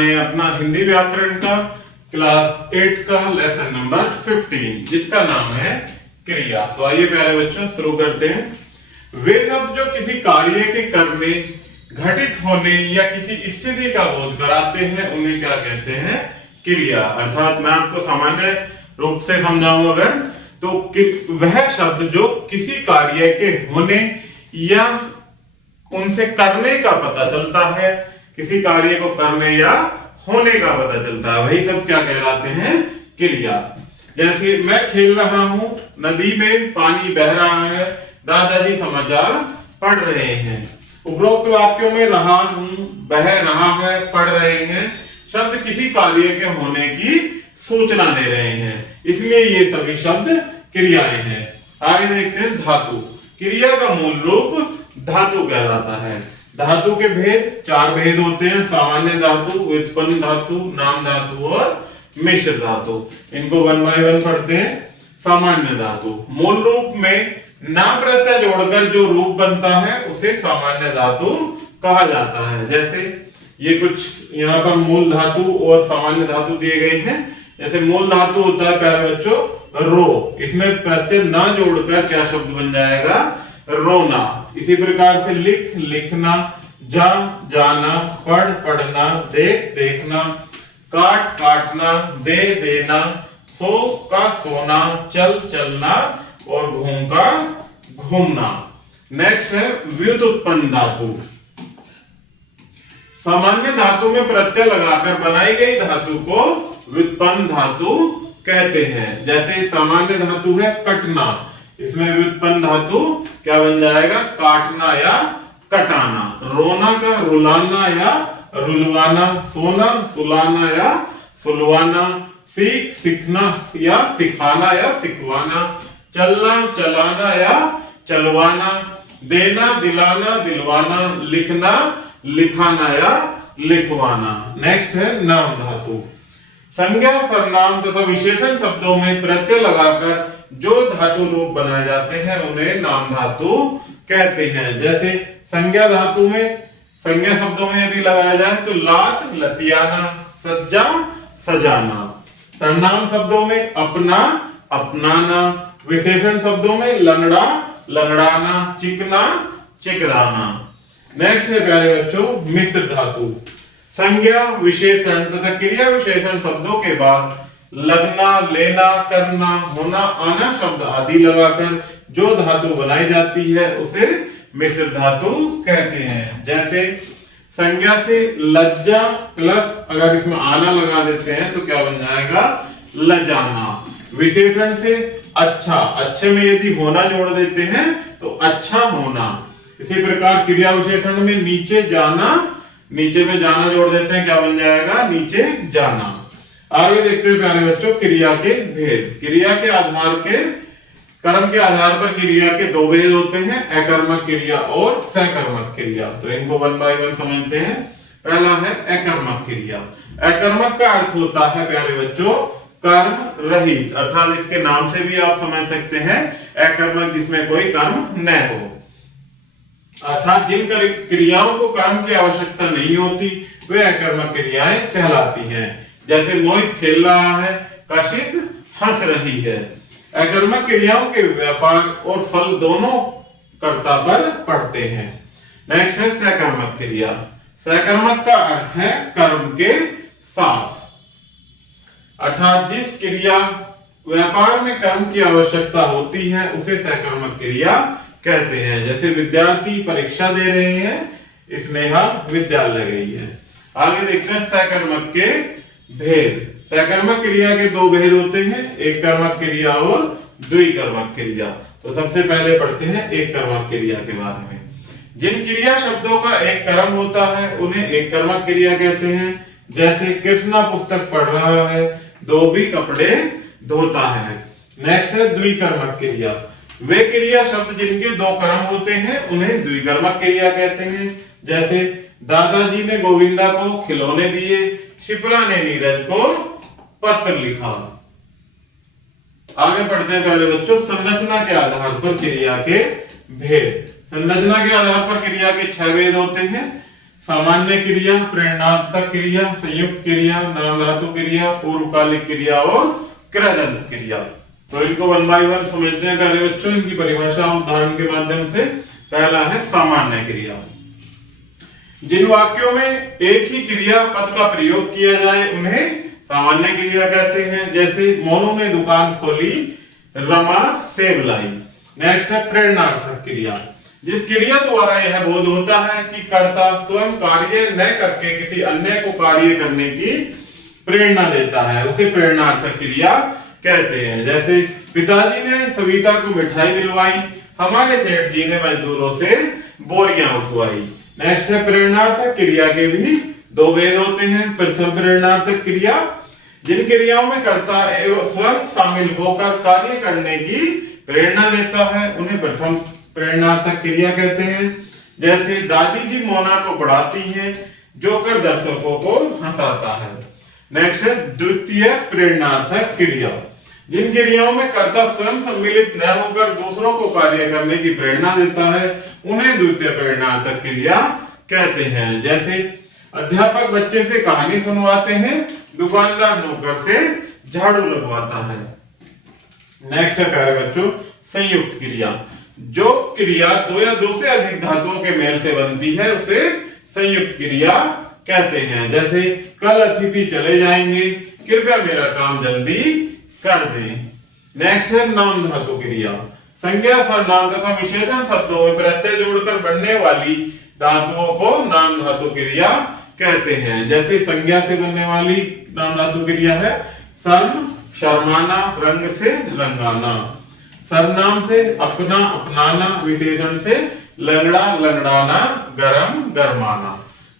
रहे हैं अपना हिंदी व्याकरण का क्लास 8 का लेसन नंबर 15, जिसका नाम है क्रिया। तो आइए प्यारे बच्चों शुरू करते हैं। वे शब्द जो किसी कार्य के करने, घटित होने या किसी स्थिति का बोध कराते हैं उन्हें क्या कहते हैं? क्रिया। अर्थात मैं आपको सामान्य रूप से समझाऊं अगर तो वह शब्द जो किसी कार्य के होने या उनसे करने का पता चलता है, किसी कार्य को करने या होने का पता चलता है, वही सब क्या कहलाते हैं? क्रिया। जैसे मैं खेल रहा हूं, नदी में पानी बह रहा है, दादाजी समाचार पढ़ रहे हैं। उपरोक्त वाक्यों में रहा हूं, बह रहा है, पढ़ रहे हैं शब्द किसी कार्य के होने की सूचना दे रहे हैं, इसलिए ये सभी शब्द क्रियाएं हैं। आगे देखते हैं धातु। क्रिया का मूल रूप धातु कहलाता है। धातु के भेद 4 भेद होते हैं: सामान्य धातु, व्युत्पन्न धातु, नाम धातु और मिश्र धातु। इनको 1 बाय 1 पढ़ते हैं। सामान्य धातु मूल रूप में ना प्रत्यय जोड़कर जो रूप बनता है उसे सामान्य धातु कहा जाता है। जैसे ये कुछ यहाँ पर मूल धातु और सामान्य धातु दिए गए हैं। जैसे मूल धातु होता है प्यारे बच्चों रो, इसमें प्रत्यय ना जोड़कर क्या शब्द बन जाएगा? रोना। इसी प्रकार से लिख, लिखना, जा, जाना, पढ़, पढ़ना, देख, देखना, काट, काटना, दे, देना, सो का सोना, चल, चलना और घूम का घूमना। नेक्स्ट है व्युत्पन्न धातु। सामान्य धातु में प्रत्यय लगाकर बनाई गई धातु को व्युत्पन्न धातु कहते हैं। जैसे सामान्य धातु है कटना, इसमें व्युत्पन्न धातु क्या बन जाएगा? काटना या कटाना। रोना का रुलाना या रुलवाना, सोना सुलाना या सुलवाना, सीख सीखना या सिखाना या सिखवाना, चलना चलाना या चलवाना, देना दिलाना दिलवाना, लिखना लिखाना या लिखवाना। नेक्स्ट है नाम धातु। संज्ञा, सर्वनाम तथा विशेषण शब्दों में प्रत्यय लगाकर जो धातु रूप बनाए जाते हैं उन्हें नाम धातु कहते हैं। जैसे संज्ञा धातु में, संज्ञा शब्दों में यदि लगाया जाए तो लात लतियाना, सज्जा सजाना। सर्वनाम शब्दों में अपना अपनाना, विशेषण शब्दों में लंगड़ा लंगड़ाना, चिकना चिकराना। नेक्स्ट है प्यारे बच्चों मिश्र धातु। संज्ञा, विशेषण तथा क्रिया विशेषण शब्दों के बाद लगना, लेना, करना, होना, आना शब्द आदि लगाकर जो धातु बनाई जाती है उसे मिश्र धातु कहते हैं। जैसे संज्ञा से लज्जा प्लस अगर इसमें आना लगा देते हैं तो क्या बन जाएगा? लजाना। विशेषण से अच्छा, अच्छे में यदि होना जोड़ देते हैं तो अच्छा होना। इसी प्रकार क्रिया विशेषण में नीचे जाना, नीचे में जाना जोड़ देते हैं, क्या बन जाएगा? नीचे जाना। आगे देखते हैं प्यारे बच्चों क्रिया के भेद। क्रिया के आधार के, कर्म के आधार पर क्रिया के 2 भेद होते हैं: अकर्मक क्रिया और सकर्मक क्रिया। तो इनको 1 बाय 1 समझते हैं। पहला है अकर्मक क्रिया। अकर्मक का अर्थ होता है प्यारे बच्चों कर्म रहित, अर्थात इसके नाम से भी आप समझ सकते हैं अकर्मक, जिसमें कोई कर्म न हो। अर्थात जिन क्रियाओं को कर्म की आवश्यकता नहीं होती वे अकर्मक क्रियाएं कहलाती हैं। जैसे मोहित खेल रहा है, कशिश हंस रही है। अकर्मक क्रियाओं के व्यापार और फल दोनों कर्ता पर पड़ते हैं। नेक्स्ट है सकर्मक क्रिया। सकर्मक का अर्थ है कर्म के साथ, अर्थात जिस क्रिया व्यापार में कर्म की आवश्यकता होती है उसे सकर्मक क्रिया कहते हैं। जैसे विद्यार्थी परीक्षा दे रहे हैं, स्नेहा विद्यालय गई है। आगे देखते हैं सकर्मक के भेद। सकर्मक क्रिया के 2 भेद होते हैं: एक कर्मक क्रिया और द्विकर्मक क्रिया। तो सबसे पहले पढ़ते हैं एक कर्मक क्रिया के बारे में। जिन क्रिया शब्दों का एक कर्म होता है उन्हें एक कर्मक क्रिया कहते हैं। जैसे कृष्णा पुस्तक पढ़ रहा है, धोबी कपड़े धोता है। नेक्स्ट है द्विकर्मक क्रिया। वे क्रिया शब्द जिनके 2 कर्म होते हैं उन्हें द्विकर्मक क्रिया कहते हैं। जैसे दादाजी ने गोविंदा को खिलौने दिए, शिप्रा ने नीरज को पत्र लिखा। आगे पढ़ते हैं प्यारे बच्चों संरचना के आधार पर क्रिया के भेद। संरचना के आधार पर क्रिया के 6 भेद होते हैं। सामान्य क्रिया, प्रेरणार्थक क्रिया, संयुक्त क्रिया, नाम धातु क्रिया, पूर्वकालिक क्रिया और कृदंत क्रिया। तो इनको 1 बाय 1 समझते हैं प्यारे बच्चों, इनकी परिभाषा उदाहरण के माध्यम से। पहला है सामान्य क्रिया। जिन वाक्यों में एक ही क्रिया पद का प्रयोग किया जाए उन्हें सामान्य क्रिया कहते हैं। जैसे मोनू ने दुकान खोली, रमा सेब लाई। नेक्स्ट है प्रेरणार्थक क्रिया। जिस क्रिया द्वारा यह बोध होता है कि कर्ता स्वयं कार्य न करके किसी अन्य को कार्य करने की प्रेरणा देता है, उसे प्रेरणार्थक क्रिया कहते हैं। जैसे पिताजी ने सविता को मिठाई दिलवाई, हमारे सेठ जी ने मजदूरों से बोरियां उठवाई। नेक्स्ट है प्रेरणार्थक क्रिया के भी 2 भेद होते हैं। प्रथम प्रेरणार्थक क्रिया, जिन क्रियाओं में कर्ता एवं स्वयं शामिल होकर कार्य करने की प्रेरणा देता है उन्हें प्रथम प्रेरणार्थक क्रिया कहते हैं। जैसे दादी जी मोना को पढ़ाती हैं, जोकर दर्शकों को हंसाता है। नेक्स्ट है द्वितीय प्रेरणार्थक क्रिया। जिन क्रियाओं में कर्ता स्वयं सम्मिलित न होकर दूसरों को कार्य करने की प्रेरणा देता है उन्हें द्वितीय प्रेरणार्थक क्रिया कहते हैं। जैसे अध्यापक बच्चे से कहानी सुनवाते हैं, दुकानदार नौकर से झाड़ू लगवाता है। नेक्स्ट है प्यारे बच्चों संयुक्त क्रिया। जो क्रिया 2 या 2 से अधिक धातुओं के मेल से बनती है उसे संयुक्त क्रिया कहते हैं। जैसे कल अतिथि चले जाएंगे, कृपया मेरा काम जल्दी कर दें। नेक्स्ट है नाम धातु क्रिया। संज्ञा, सर्वनाम तथा विशेषण शब्दों में प्रत्यय जोड़कर बनने वाली धातुओं को नाम धातु क्रिया कहते हैं। जैसे संज्ञा से बनने वाली नाम धातु क्रिया है शर्म, शर्माना, रंग से रंगाना। सर्वनाम से अपना, अपनाना, विशेषण से लंगड़ा, लंगड़ाना, गरम, गरमाना।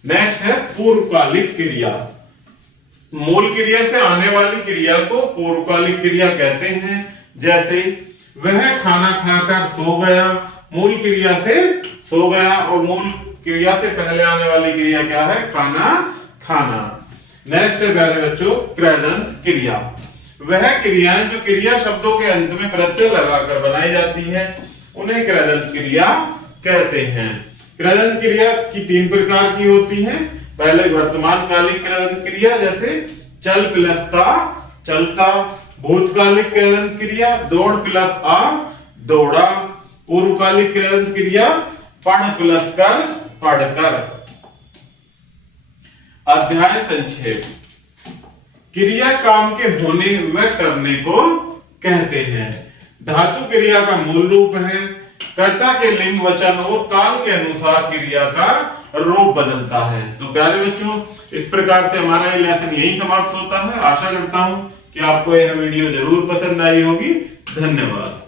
नेक्स्ट है पूर्वकालिक क्रिया। मूल क्रिया से आने वाली क्रिया को पूर्वकालिक क्रिया कहते हैं। जैसे वह खाना खाकर सो गया, मूल क्रिया से सो गया और मूल क्रिया से पहले आने वाली क्रिया क्या है? खाना खाना। नेक्स्ट है प्यारे बच्चों कृदंत क्रिया। वह क्रियाएं जो क्रिया शब्दों के अंत में प्रत्यय लगाकर बनाई जाती हैं उन्हें कृदंत क्रिया कहते हैं। कृदंत क्रिया की 3 प्रकार की होती हैं। पहले वर्तमान कालिक कृदंत क्रिया, जैसे चल प्लस ता चलता। भूतकालिक कृदंत क्रिया दौड़ प्लस आ दौड़ा। पूर्वकालिक कृदंत क्रिया पढ़ प्लस कर पढ़कर। अध्याय संक्षेप। क्रिया काम के होने व करने को कहते हैं। धातु क्रिया का मूल रूप है। कर्ता के लिंग, वचन और काल के अनुसार क्रिया का रूप बदलता है। तो प्यारे बच्चों इस प्रकार से हमारा ये लेसन यही समाप्त होता है। आशा करता हूं कि आपको यह वीडियो जरूर पसंद आई होगी। धन्यवाद।